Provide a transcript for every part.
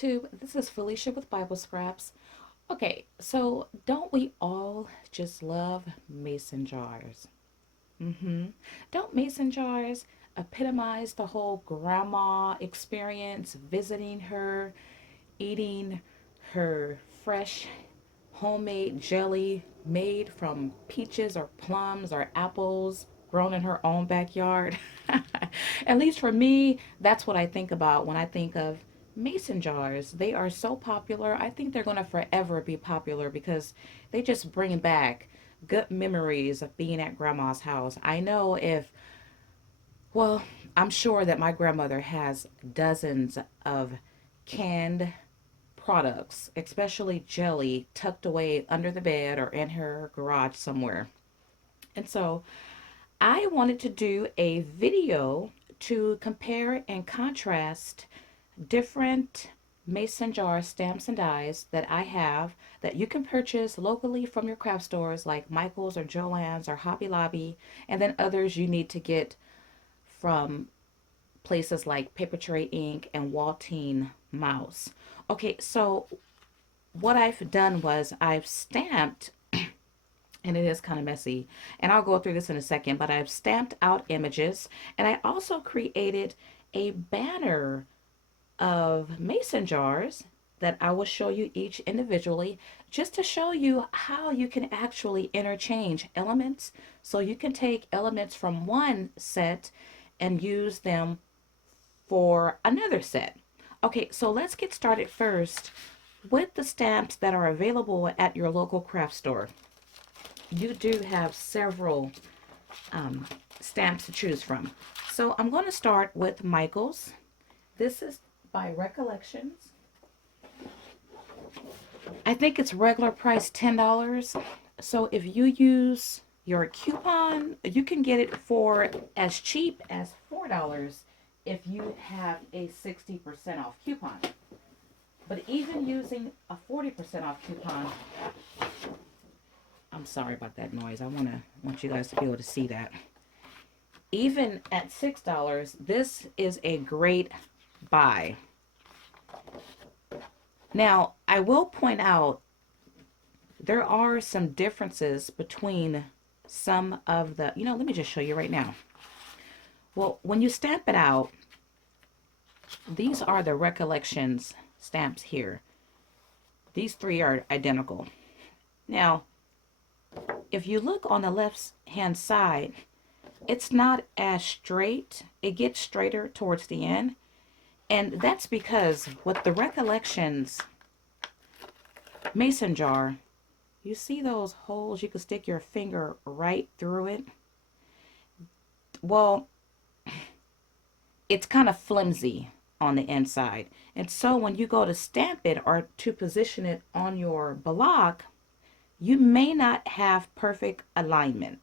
This is Felicia with Bible Scraps. Okay, so don't we all just love mason jars? Don't mason jars epitomize the whole grandma experience, visiting her, eating her fresh homemade jelly made from peaches or plums or apples grown in her own backyard? At least for me, that's what I think about when I think of mason jars. They are so popular. I think they're going to forever be popular because they just bring back good memories of being at grandma's house. I know if, well, I'm sure that my grandmother has dozens of canned products, especially jelly, tucked away under the bed or in her garage somewhere. And so I wanted to do a video to compare and contrast different mason jar stamps and dies that I have that you can purchase locally from your craft stores like Michael's or Joann's or Hobby Lobby, and then others you need to get from places like Papertrey Inc. and Waltzingmouse. Okay, so what I've done was I've stamped, and it is kind of messy, and I'll go through this in a second, but I've stamped out images, and I also created a banner of mason jars that I will show you each individually just to show you how you can actually interchange elements. So you can take elements from one set and use them for another set. Okay, so let's get started first with the stamps that are available at your local craft store. You do have several stamps to choose from. So I'm going to start with Michael's. This is by Recollections. I think it's regular price $10. So if you use your coupon, you can get it for as cheap as $4 if you have a 60% off coupon. But even using a 40% off coupon, I'm sorry about that noise. I want you guys to be able to see that. Even at $6, this is a great buy. Now, I will point out there are some differences between some of the, let me just show you right now. Well, when you stamp it out, these are the Recollections stamps here. These three are identical. Now, if you look on the left hand side, it's not as straight. It gets straighter towards the end. And that's because with the Recollections mason jar, you see those holes? You can stick your finger right through it. Well, it's kind of flimsy on the inside. And so when you go to stamp it or to position it on your block, you may not have perfect alignment.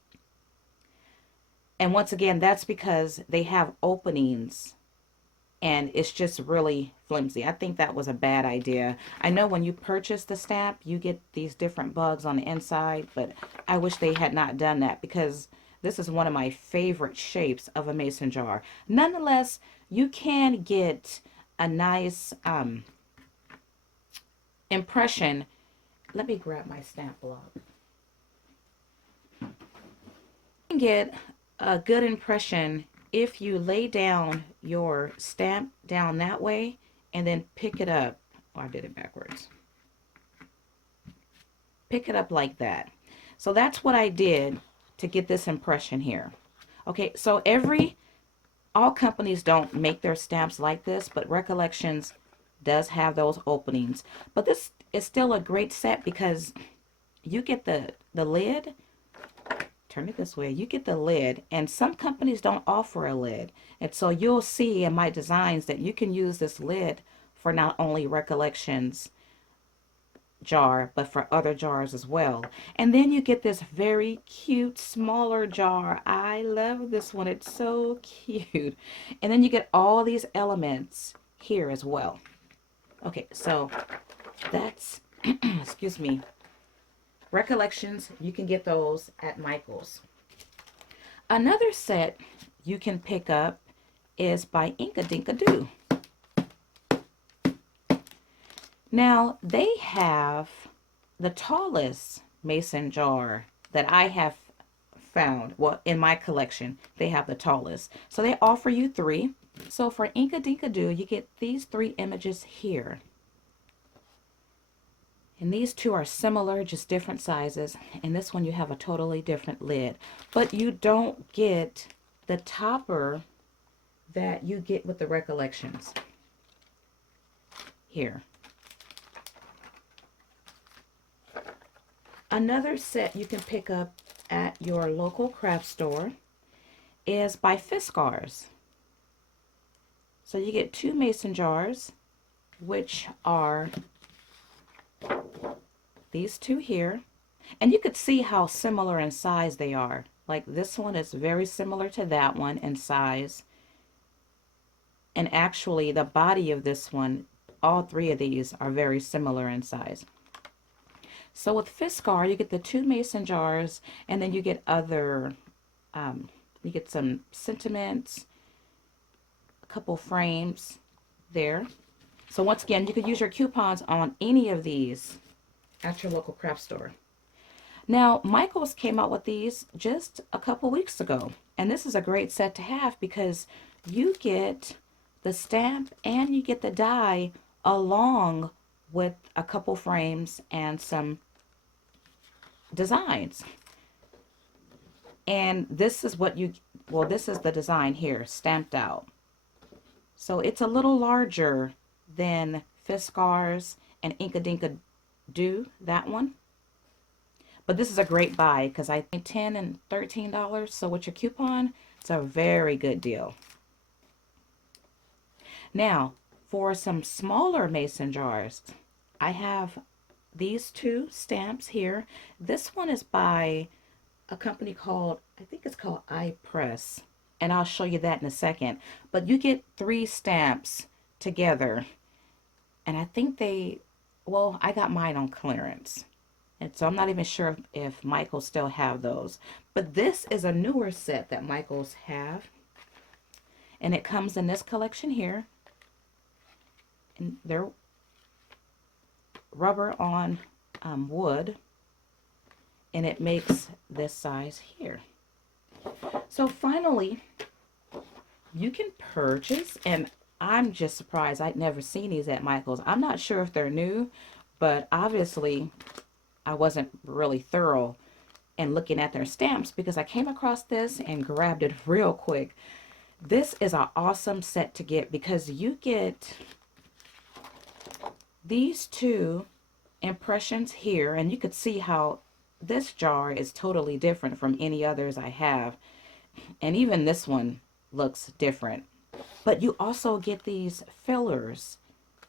And once again, that's because they have openings and it's just really flimsy. I think that was a bad idea. I know when you purchase the stamp, you get these different bugs on the inside, but I wish they had not done that because this is one of my favorite shapes of a mason jar. Nonetheless, you can get a nice impression. Let me grab my stamp block. You can get a good impression if you lay down your stamp down that way and then pick it up. Oh, I did it backwards. Pick it up like that. So that's what I did to get this impression here. Okay, so all companies don't make their stamps like this, but Recollections does have those openings. But this is still a great set because you get the lid. Turn it this way. You get the lid, and some companies don't offer a lid. And so you'll see in my designs that you can use this lid for not only Recollections jar, but for other jars as well. And then you get this very cute smaller jar. I love this one. It's so cute. And then you get all these elements here as well. Okay, so that's, excuse me, Recollections. You can get those at Michael's. Another set you can pick up is by Inka Dinka Doo. Now, they have the tallest mason jar that I have found. Well, in my collection, they have the tallest. So they offer you three. So for Inka Dinka Doo, you get these three images here. And these two are similar, just different sizes. And this one you have a totally different lid. But you don't get the topper that you get with the Recollections here. Another set you can pick up at your local craft store is by Fiskars. So you get two mason jars, which are these two here. And you could see how similar in size they are. Like this one is very similar to that one in size. And actually the body of this one, all three of these are very similar in size. So with Fiskar, you get the two mason jars, and then you get other, you get some sentiments, a couple frames there. So once again, you could use your coupons on any of these at your local craft store. Now, Michaels came out with these just a couple weeks ago, and this is a great set to have because you get the stamp and you get the die along with a couple frames and some designs. And this is what you, well, this is the design here stamped out. So it's a little larger than Fiskars and Inka Dinka Doo, that one. But this is a great buy because I think $10 and $13. So with your coupon, it's a very good deal. Now, for some smaller mason jars, I have these two stamps here. This one is by a company called, I think it's called iPress. And I'll show you that in a second. But you get three stamps together. And I think they, well, I got mine on clearance. And so I'm not even sure if Michaels still have those. But this is a newer set that Michaels have. And it comes in this collection here. And they're rubber on wood. And it makes this size here. So finally, you can purchase, and I'm just surprised I'd never seen these at Michaels. I'm not sure if they're new, but obviously I wasn't really thorough in looking at their stamps because I came across this and grabbed it real quick. This is an awesome set to get because you get these two impressions here, and you could see how this jar is totally different from any others I have. And even this one looks different. But you also get these fillers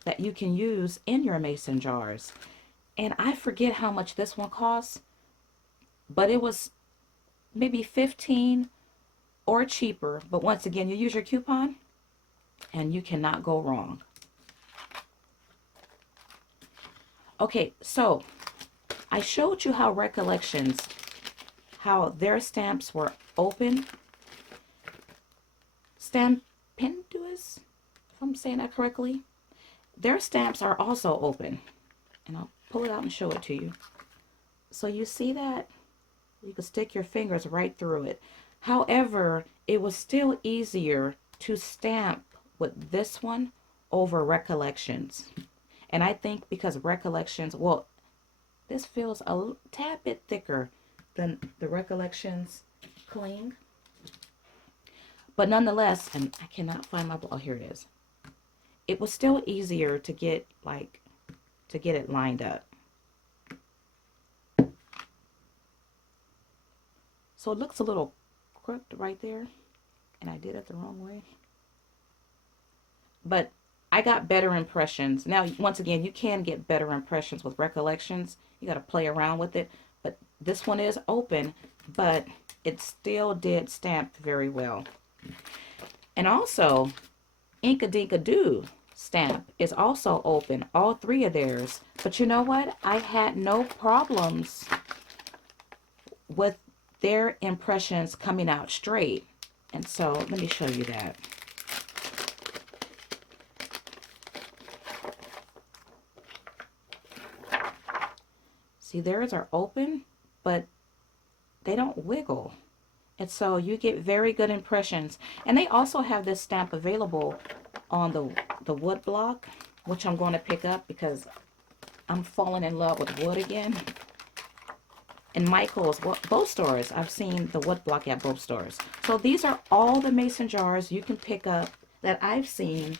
that you can use in your mason jars. And I forget how much this one costs, but it was maybe 15 or cheaper. But once again, you use your coupon and you cannot go wrong. Okay, so I showed you how Recollections, how their stamps were open. Stampinduous, if I'm saying that correctly. Their stamps are also open. And I'll pull it out and show it to you. So you see that? You can stick your fingers right through it. However, it was still easier to stamp with this one over Recollections. And I think because Recollections, well, this feels a tad bit thicker than the Recollections cling. But nonetheless, and I cannot find my, oh, here it is. It was still easier to get, like, to get it lined up. So it looks a little crooked right there. And I did it the wrong way. But I got better impressions. Now, once again, you can get better impressions with Recollections. You got to play around with it. But this one is open, but it still did stamp very well. And also, Inka Dinka Doo stamp is also open. All three of theirs. But you know what? I had no problems with their impressions coming out straight. And so, let me show you that. See, theirs are open, but they don't wiggle. And so you get very good impressions. And they also have this stamp available on the wood block, which I'm going to pick up because I'm falling in love with wood again. And Michael's, well, both stores, I've seen the wood block at both stores. So these are all the mason jars you can pick up that I've seen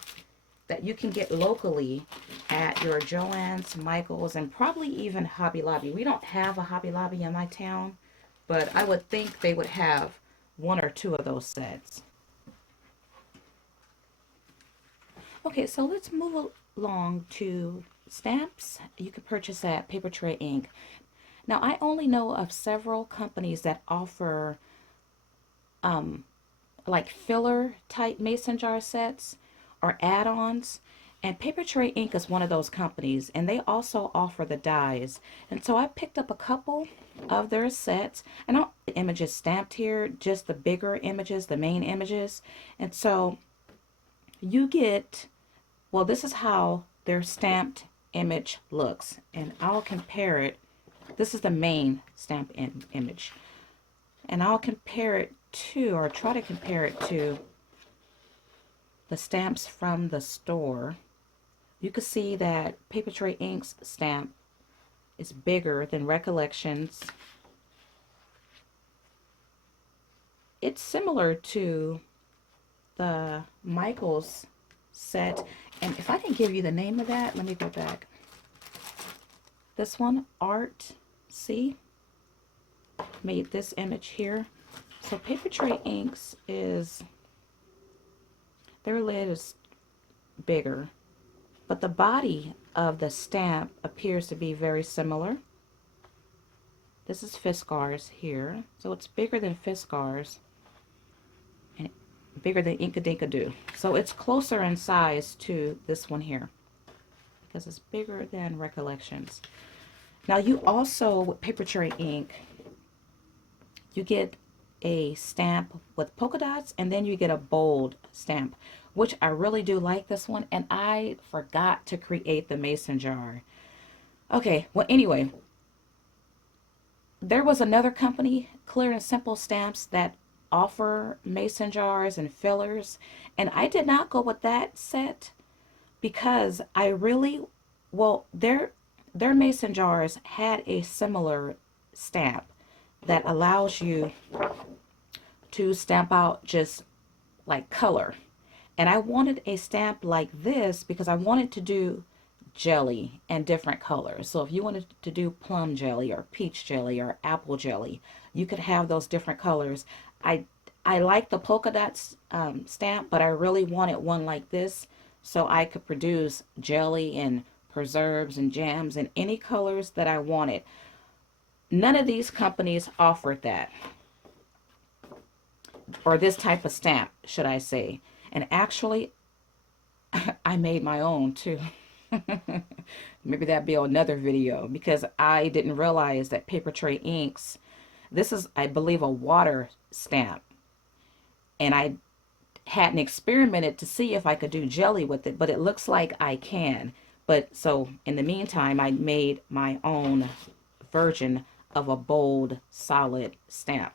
that you can get locally at your Joann's, Michael's, and probably even Hobby Lobby. We don't have a Hobby Lobby in my town, but I would think they would have one or two of those sets. Okay, so let's move along to stamps you can purchase at Papertrey Inc. Now, I only know of several companies that offer like filler type mason jar sets or add-ons. And Papertrey Inc. is one of those companies, and they also offer the dies. And so I picked up a couple of their sets. I don't have the images stamped here, just the bigger images, the main images. And so you get, well, this is how their stamped image looks. And I'll compare it. This is the main stamp image. And I'll compare it to, or try to compare it to, the stamps from the store. You can see that Papertrey Inc.'s stamp is bigger than Recollections. It's similar to the Michael's set. And if I didn't give you the name of that, let me go back. This one, Art C, made this image here. So Papertrey Inc.'s is, their lid is bigger, but the body of the stamp appears to be very similar. This is Fiskars here, so it's bigger than Fiskars and bigger than Inkadinkado. So it's closer in size to this one here because it's bigger than Recollections. Now you also, with Papertrey Inc., you get a stamp with polka dots, and then you get a bold stamp, which I really do like this one, and I forgot to create the mason jar. Okay, well, anyway, there was another company, Clear and Simple Stamps, that offer mason jars and fillers, and I did not go with that set because I really, well, their mason jars had a similar stamp that allows you to stamp out just like color. And I wanted a stamp like this because I wanted to do jelly and different colors. So if you wanted to do plum jelly or peach jelly or apple jelly, you could have those different colors. I like the polka dots stamp, but I really wanted one like this so I could produce jelly and preserves and jams in any colors that I wanted. None of these companies offered that, or this type of stamp, should I say. And actually, I made my own too. Maybe that'd be another video because I didn't realize that Papertrey Inks, this is, I believe, a water stamp. And I hadn't experimented to see if I could do jelly with it, but it looks like I can. But so in the meantime, I made my own version of a bold, solid stamp.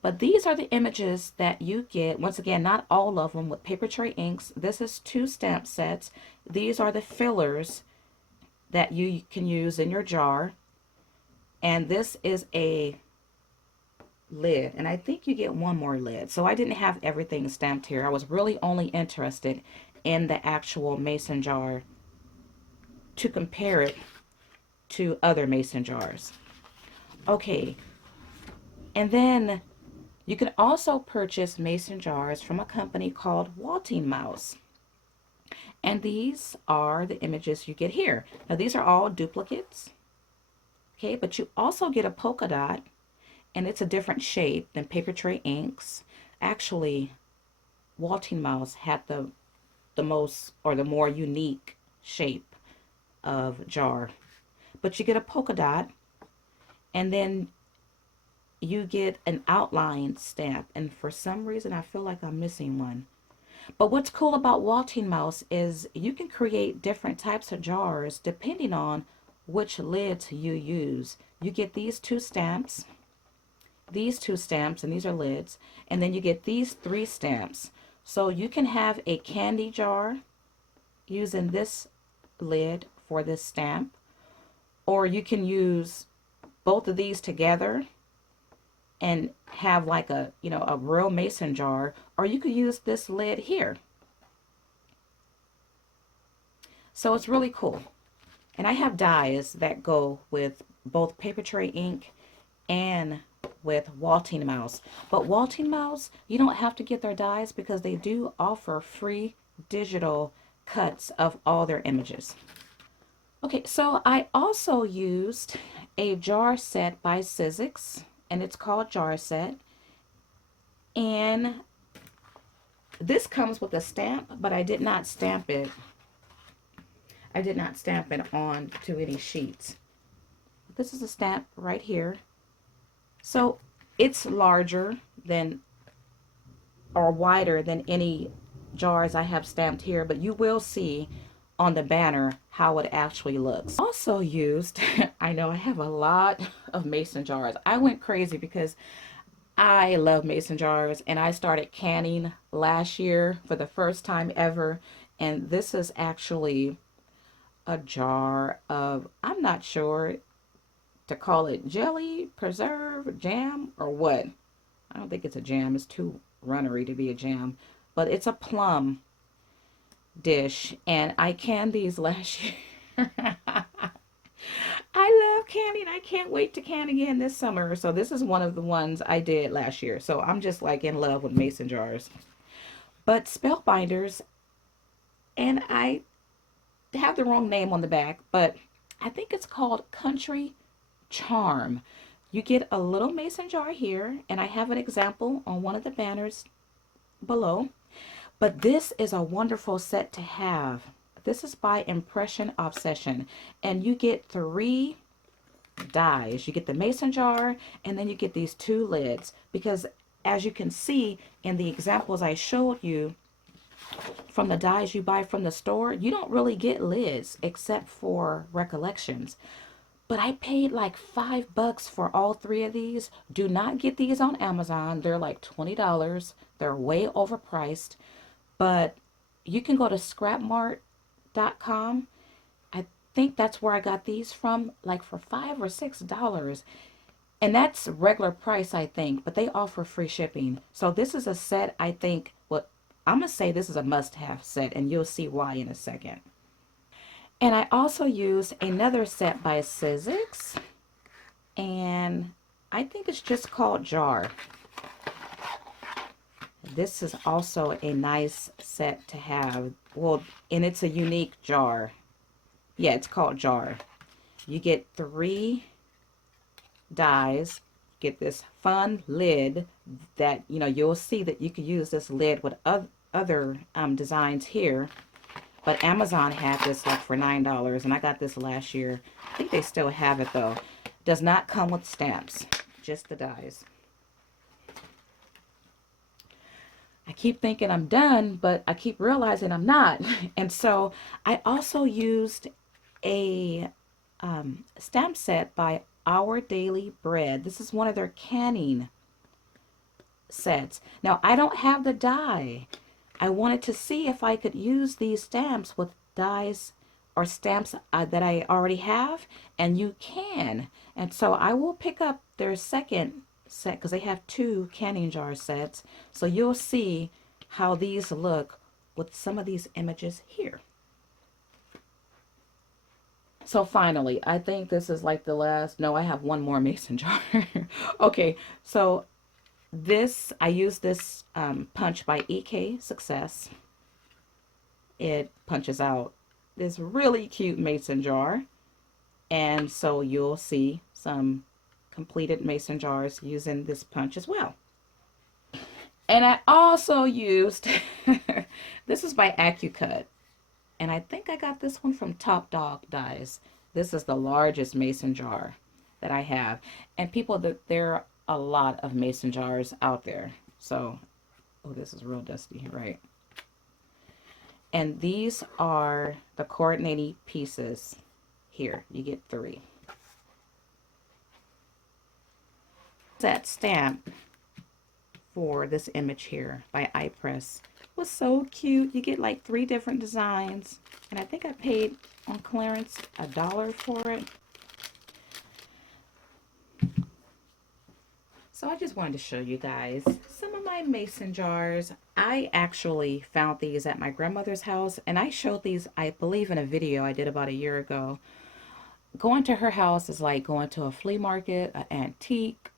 But these are the images that you get. Once again, not all of them with Papertrey Inks. This is 2 stamp sets. These are the fillers that you can use in your jar. And this is a lid. And I think you get one more lid. So I didn't have everything stamped here. I was really only interested in the actual mason jar to compare it to other mason jars. Okay. And then you can also purchase mason jars from a company called Waltzingmouse. And these are the images you get here. Now these are all duplicates. Okay, but you also get a polka dot, and it's a different shape than Papertrey Inks. Actually, Waltzingmouse had the most, or the more unique shape of jar. But you get a polka dot, and then you get an outline stamp, and for some reason I feel like I'm missing one. But what's cool about Waltzingmouse is you can create different types of jars depending on which lids you use. You get these two stamps, and these are lids, and then you get these three stamps. So you can have a candy jar using this lid for this stamp, or you can use both of these together and have like a, you know, a real mason jar, or you could use this lid here. So it's really cool. And I have dies that go with both papertrey ink and with Waltzingmouse. But Waltzingmouse, you don't have to get their dies because they do offer free digital cuts of all their images. Okay, so I also used a jar set by Sizzix, and it's called Jar Set. And this comes with a stamp, but I did not stamp it. I did not stamp it on to any sheets. This is a stamp right here. So it's larger than or wider than any jars I have stamped here, but you will see on the banner how it actually looks. Also used, I know I have a lot of mason jars. I went crazy because I love mason jars, and I started canning last year for the first time ever. And this is actually a jar of, I'm not sure to call it jelly, preserve, jam, or what. I don't think it's a jam. It's too runnery to be a jam. But it's a plum dish, and I canned these last year. I love canning. I can't wait to can again this summer. So this is one of the ones I did last year. So I'm just like in love with mason jars. But spellbinders, and I have the wrong name on the back, but I think it's called Country Charm. You get a little mason jar here, and I have an example on one of the banners below. But this is a wonderful set to have. This is by Impression Obsession, and you get three dies. You get the mason jar, and then you get these two lids, because as you can see in the examples I showed you from the dies you buy from the store, you don't really get lids except for Recollections. But I paid like $5 for all three of these. Do not get these on Amazon. They're like $20. They're way overpriced. But you can go to scrapmart.com. I think that's where I got these from, like for $5 or $6. And that's regular price, I think, but they offer free shipping. So this is a set, I think, what I'm going to say this is a must-have set, and you'll see why in a second. And I also used another set by Sizzix, and I think it's just called Jar. This is also a nice set to have. Well, and it's a unique jar. Yeah, it's called Jar. You get three dies, get this fun lid that, you know, you'll see that you could use this lid with other designs here. But Amazon had this like for $9, and I got this last year. I think they still have it though. Does not come with stamps, just the dies. I keep thinking I'm done, but I keep realizing I'm not. And so I also used a stamp set by Our Daily Bread. This is one of their canning sets. Now, I don't have the die. I wanted to see if I could use these stamps with dies or stamps that I already have, and you can. And so I will pick up their second set because they have two canning jar sets. So you'll see how these look with some of these images here. So finally, I think this is like the last, no, I have one more mason jar. Okay, so this, I use this punch by EK Success. It punches out this really cute mason jar. And so you'll see some completed mason jars using this punch as well. And I also used, this is by AccuCut. And I think I got this one from Top Dog Dies. This is the largest mason jar that I have. And people, there are a lot of mason jars out there. So, oh, this is real dusty, right? And these are the coordinating pieces here. You get 3. That stamp for this image here by iPress was so cute. You get like 3 different designs, and I think I paid on clearance $1 for it. So I just wanted to show you guys some of my mason jars. I actually found these at my grandmother's house, and I showed these, I believe, in a video I did about a year ago. Going to her house is like going to a flea market, an antique,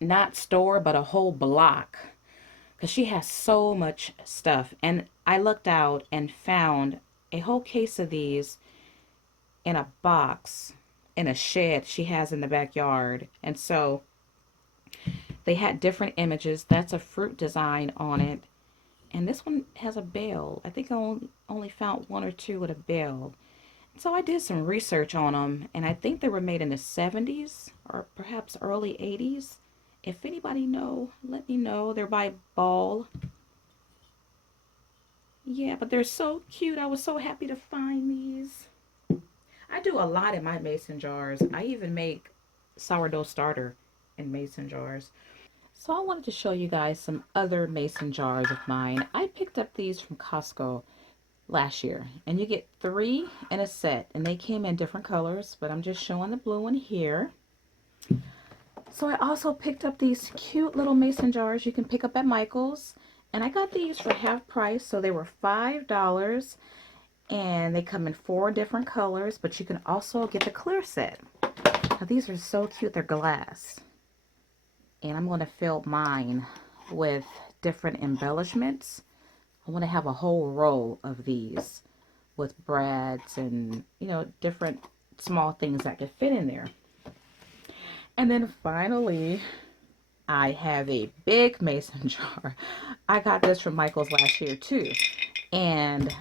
not store, but a whole block, because she has so much stuff. And I looked out and found a whole case of these in a box in a shed she has in the backyard. And so they had different images. That's a fruit design on it. And this one has a bell. I think I only found 1 or 2 with a bell. So I did some research on them, and I think they were made in the 70s or perhaps early 80s. If anybody know, let me know. They're by Ball. Yeah, but they're so cute. I was so happy to find these. I do a lot in my mason jars. I even make sourdough starter in mason jars. So I wanted to show you guys some other mason jars of mine. I picked up these from Costco last year, and you get 3 in a set, and they came in different colors, but I'm just showing the blue one here. So I also picked up these cute little mason jars you can pick up at Michael's, and I got these for half price, so they were $5, and they come in 4 different colors, but you can also get the clear set. Now these are so cute. They're glass, and I'm going to fill mine with different embellishments. I want to have a whole row of these with brads and, you know, different small things that could fit in there. And then finally, I have a big mason jar. I got this from Michael's last year too. And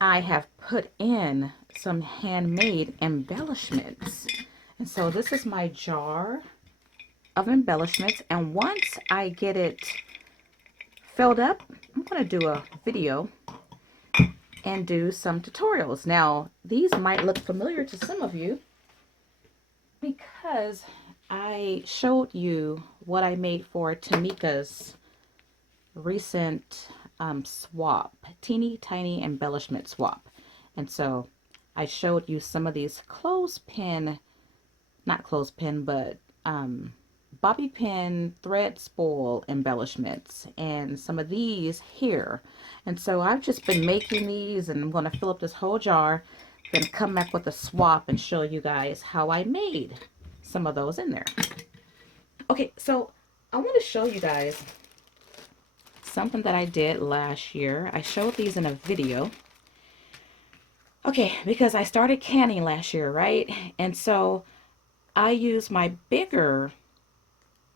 I have put in some handmade embellishments. And so this is my jar of embellishments. And once I get it filled up, I'm going to do a video and do some tutorials. Now, these might look familiar to some of you because I showed you what I made for Tamika's recent swap, teeny tiny embellishment swap. And so I showed you some of these clothespin, not clothespin, but bobby pin thread spool embellishments, and some of these here. And so I've just been making these, and I'm going to fill up this whole jar, then come back with a swap and show you guys how I made some of those in there. Okay, so I want to show you guys something that I did last year. I showed these in a video. Okay, because I started canning last year, right? And so I used my bigger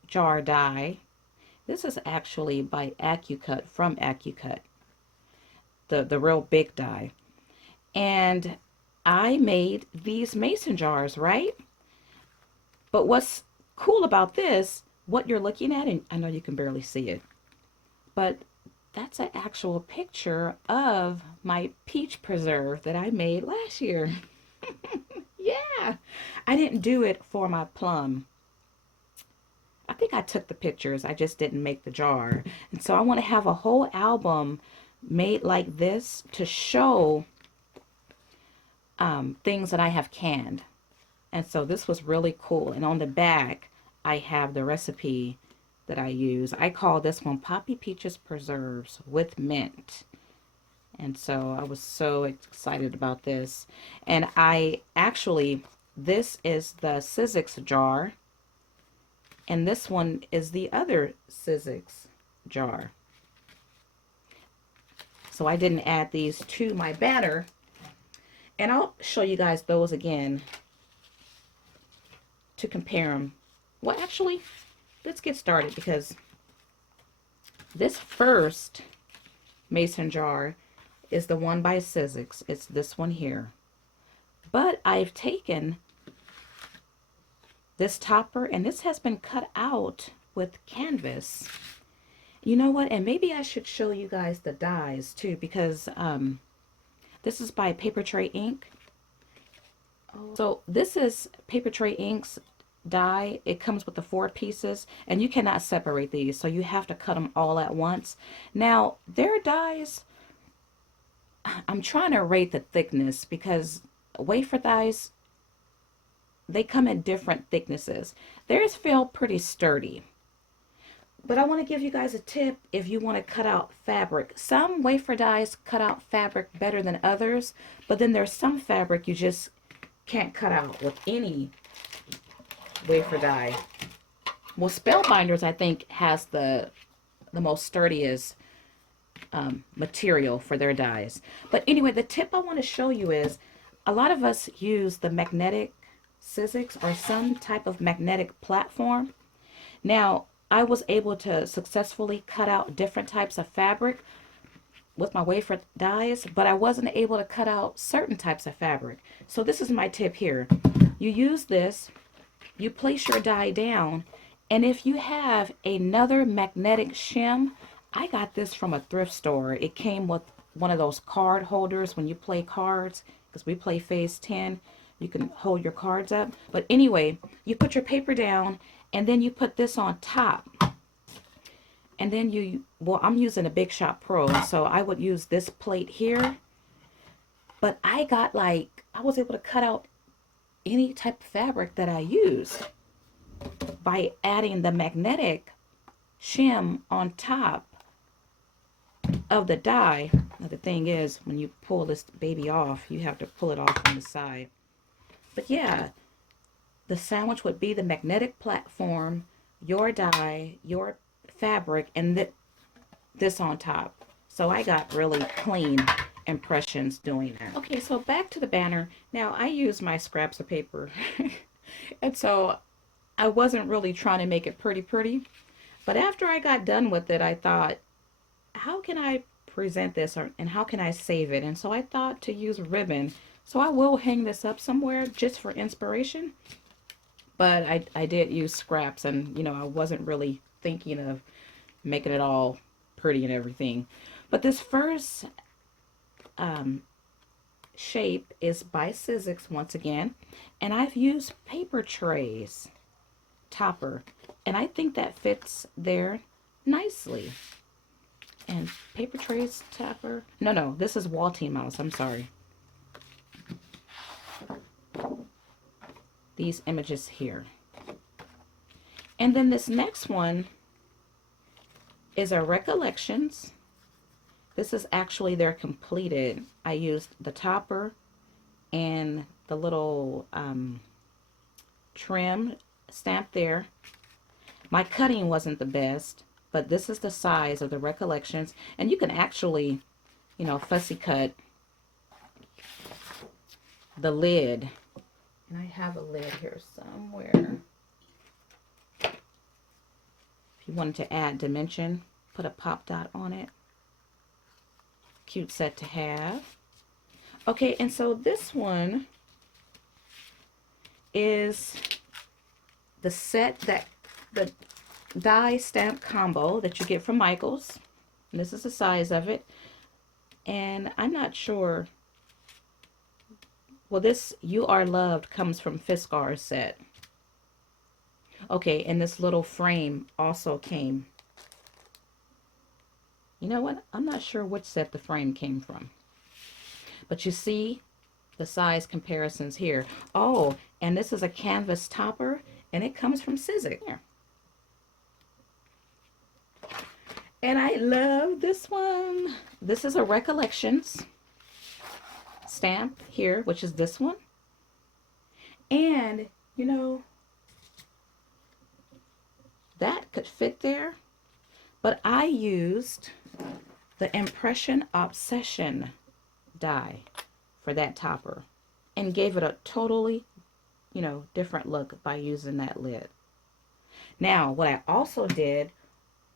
jar die. This is actually by AccuCut, from AccuCut, the real big die. And I made these mason jars, right? But what's cool about this, what you're looking at, and I know you can barely see it, but that's an actual picture of my peach preserve that I made last year. Yeah, I didn't do it for my plum. I think I took the pictures, I just didn't make the jar. And so I want to have a whole album made like this to show things that I have canned. And so this was really cool. And on the back, I have the recipe that I use. I call this one Poppy Peaches Preserves with Mint. And so I was so excited about this. And I actually, this is the Sizzix jar. And this one is the other Sizzix jar. So I didn't add these to my batter. And I'll show you guys those again to compare them. Well, actually, let's get started, because this first mason jar is the one by Sizzix. It's this one here. But I've taken this topper, and this has been cut out with canvas. You know what? And maybe I should show you guys the dies too, because this is by Papertrey ink. Oh, So this is Paper Tray Inks dye. It comes with the 4 pieces, and you cannot separate these, so you have to cut them all at once. Now, their dyes, I'm trying to rate the thickness because wafer dyes, they come in different thicknesses. Theirs feel pretty sturdy. But I want to give you guys a tip if you want to cut out fabric. Some wafer dyes cut out fabric better than others, but then there's some fabric you just can't cut out with any wafer dye. Well, Spellbinders, I think, has the most sturdiest material for their dyes. But anyway, the tip I want to show you is a lot of us use the magnetic Sizzix or some type of magnetic platform. Now, I was able to successfully cut out different types of fabric with my wafer dyes, but I wasn't able to cut out certain types of fabric. So this is my tip here. You use this, you place your dye down, and if you have another magnetic shim, I got this from a thrift store. It came with one of those card holders when you play cards, because we play phase 10. You can hold your cards up. But anyway, you put your paper down, and then you put this on top. And then well, I'm using a Big Shot Pro, so I would use this plate here. But I was able to cut out any type of fabric that I used by adding the magnetic shim on top of the dye. Now the thing is, when you pull this baby off, you have to pull it off from the side. But yeah, the sandwich would be the magnetic platform, your dye, your fabric, and this on top. So I got really clean impressions doing that. Okay, so back to the banner. Now I use my scraps of paper. And so I wasn't really trying to make it pretty. But after I got done with it, I thought, how can I present this and how can I save it? And so I thought to use ribbon. So I will hang this up somewhere just for inspiration. But I did use scraps, and I wasn't really thinking of making it all pretty and everything. But this first shape is by Sizzix once again, and I've used paper trays topper, and I think that fits there nicely. And paper trays topper, no, this is Waltzingmouse, I'm sorry. These images here. And then this next one is a Recollections. This is actually their completed. I used the topper and the little trim stamp there. My cutting wasn't the best, but this is the size of the Recollections. And you can actually, fussy cut the lid. And I have a lid here somewhere. If you wanted to add dimension, put a pop dot on it. Cute set to have. Okay, and so this one is the set the die stamp combo that you get from Michaels. And this is the size of it. And I'm not sure. Well, this You Are Loved comes from Fiskar's set. Okay, and this little frame also came. You know what? I'm not sure which set the frame came from. But you see the size comparisons here. Oh, and this is a canvas topper, and it comes from Sizzix. And I love this one. This is a Recollections stamp here, which is this one. And that could fit there, but I used the Impression Obsession die for that topper and gave it a totally different look by using that lid. Now what I also did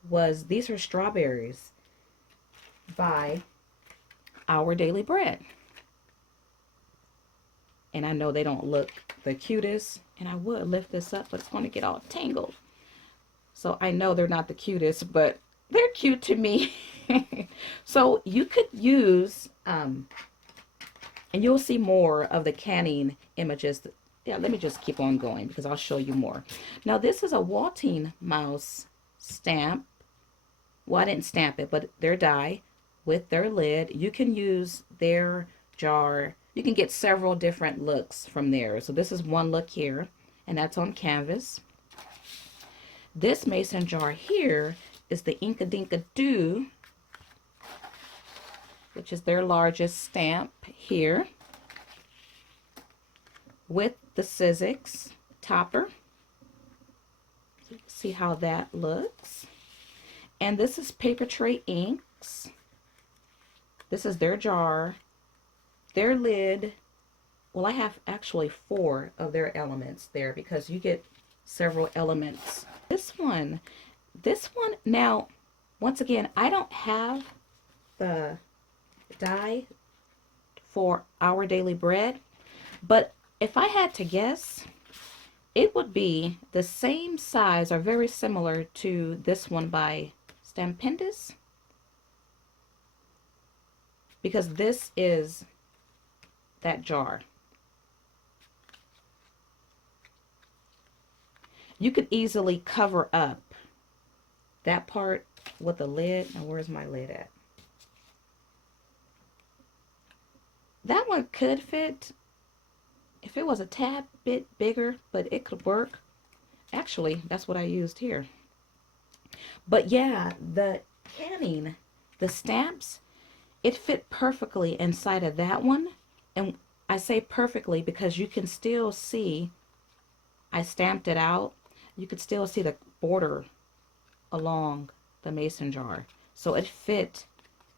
was, these are strawberries by Our Daily Bread. And I know they don't look the cutest, and I would lift this up, but it's going to get all tangled. So I know they're not the cutest, but they're cute to me. So you could use And you'll see more of the canning images. Yeah, let me just keep on going because I'll show you more. Now this is a Waltzingmouse stamp. Well, I didn't stamp it, but their die with their lid. You can use their jar. You can get several different looks from there. So this is one look here, and that's on canvas. This mason jar here is the Inka Dinka Doo, which is their largest stamp here, with the Sizzix topper. So you can see how that looks. And this is Papertrey inks. This is their jar, their lid. Well, I have actually 4 of their elements there because you get several elements. This one, now, once again, I don't have the die for Our Daily Bread, but if I had to guess, it would be the same size or very similar to this one by Stampendous, because this is that jar. You could easily cover up that part with a lid. Now, where's my lid at? That one could fit if it was a tad bit bigger, but it could work. Actually, that's what I used here. But yeah, the canning, the stamps, it fit perfectly inside of that one. And I say perfectly because you can still see, I stamped it out. You could still see the border along the mason jar. So it fit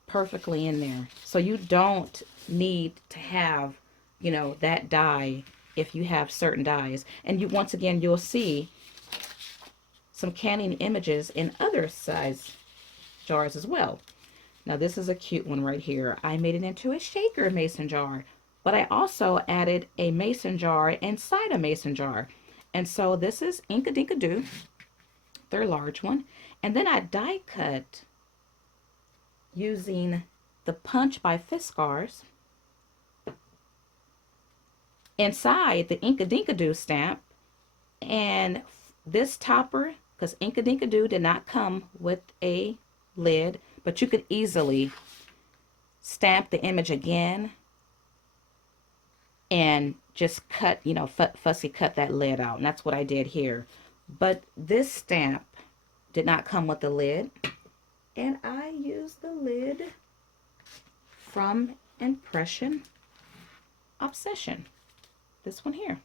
perfectly in there. So you don't need to have, you know, that die if you have certain dies. And you, once again, you'll see some canning images in other size jars as well. Now this is a cute one right here. I made it into a shaker mason jar, but I also added a mason jar inside a mason jar. And so this is Inka Dinka Doo, their large one. And then I die cut using the Punch by Fiskars inside the Inka Dinka Doo stamp. And this topper, because Inka Dinka Doo did not come with a lid, but you could easily stamp the image again and just cut, you know, fussy cut that lid out. And that's what I did here. But this stamp did not come with the lid, and I used the lid from Impression Obsession. This one here.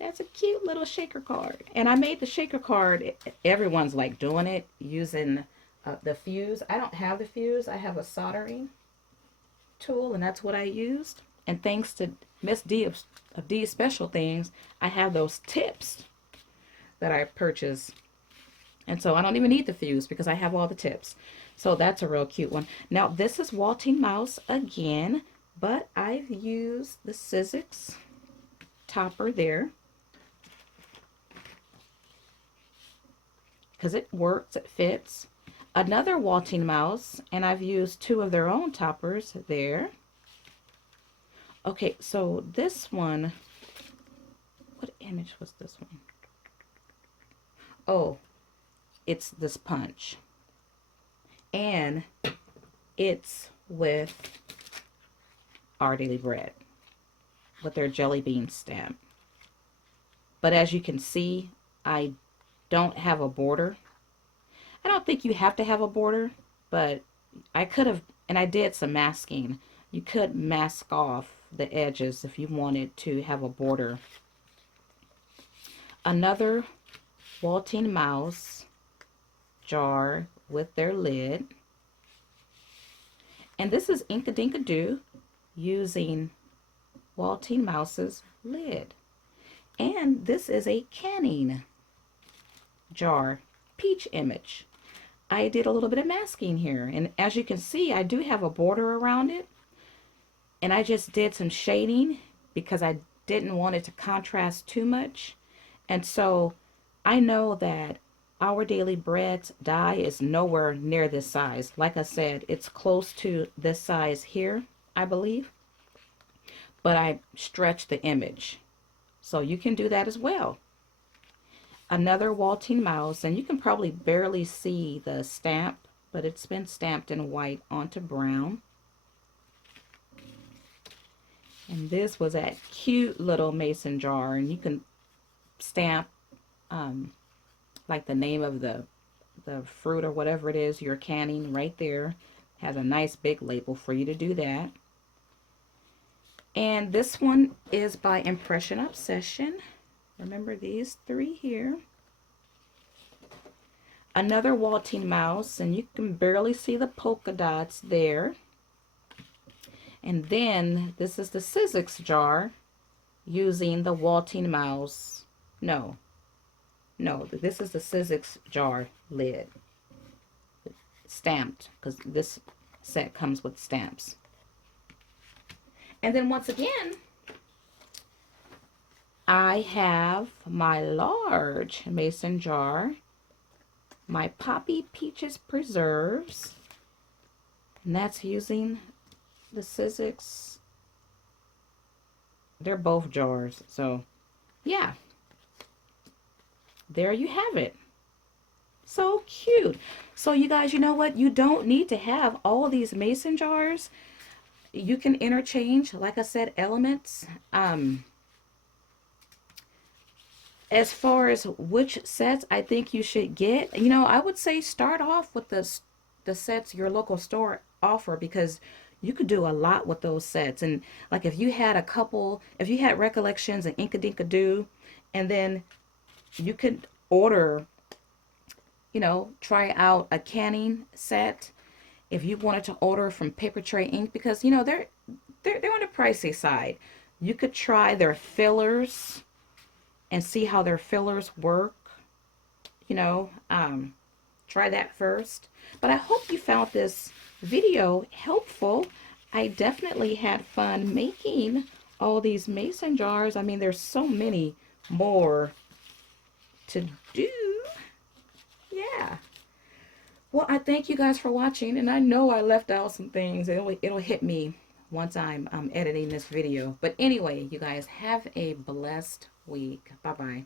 That's a cute little shaker card. And I made the shaker card, everyone's like doing it, using the fuse. I don't have the fuse. I have a soldering tool, and that's what I used. And thanks to Miss D of D Special Things, I have those tips that I purchased. And so I don't even need the fuse because I have all the tips. So that's a real cute one. Now this is Waltzingmouse again, but I've used the Sizzix topper there because it works, it fits. Another Waltzingmouse, and I've used 2 of their own toppers there. Okay, so this one, what image was this one? Oh, it's this Punch. And it's with Our Daily Bread with their jelly bean stamp. But as you can see, I don't have a border. I don't think you have to have a border, but I could have, and I did some masking. You could mask off the edges if you wanted to have a border. Another Waltzingmouse jar with their lid. And this is Inka Dinka Doo using Waltzingmouse's lid. And this is a canning jar peach image. I did a little bit of masking here, and as you can see, I do have a border around it, and I just did some shading because I didn't want it to contrast too much. And so I know that Our Daily Bread's die is nowhere near this size. Like I said, it's close to this size here, I believe, but I stretched the image. So you can do that as well. Another Waltzingmouse, and you can probably barely see the stamp, but it's been stamped in white onto brown. And this was that cute little mason jar, and you can stamp like the name of the fruit or whatever it is you're canning right there. Has a nice big label for you to do that. And this one is by Impression Obsession. Remember these three here. Another Waltzingmouse, and you can barely see the polka dots there. And then this is the Sizzix jar using the Waltzingmouse. No, this is the Sizzix jar lid. Stamped, because this set comes with stamps. And then once again, I have my large mason jar, my Poppy Peaches Preserves, and that's using the Sizzix. They're both jars, so yeah, there you have it. So cute. So you guys, you know what? You don't need to have all these mason jars. You can interchange, like I said, elements. As far as which sets I think you should get, you know, I would say start off with the sets your local store offer, because you could do a lot with those sets. And like if you had a couple, if you had Recollections and Inkadinkadoo, and then you could order, you know, try out a canning set if you wanted to order from Papertrey Ink, because you know they're on the pricey side. You could try their fillers and see how their fillers work. You know, try that first. But I hope you found this video helpful. I definitely had fun making all these mason jars. I mean, there's so many more to do. Yeah. Well, I thank you guys for watching, and I know I left out some things. It'll hit me once I'm editing this video. But anyway, you guys have a blessed week. Bye-bye.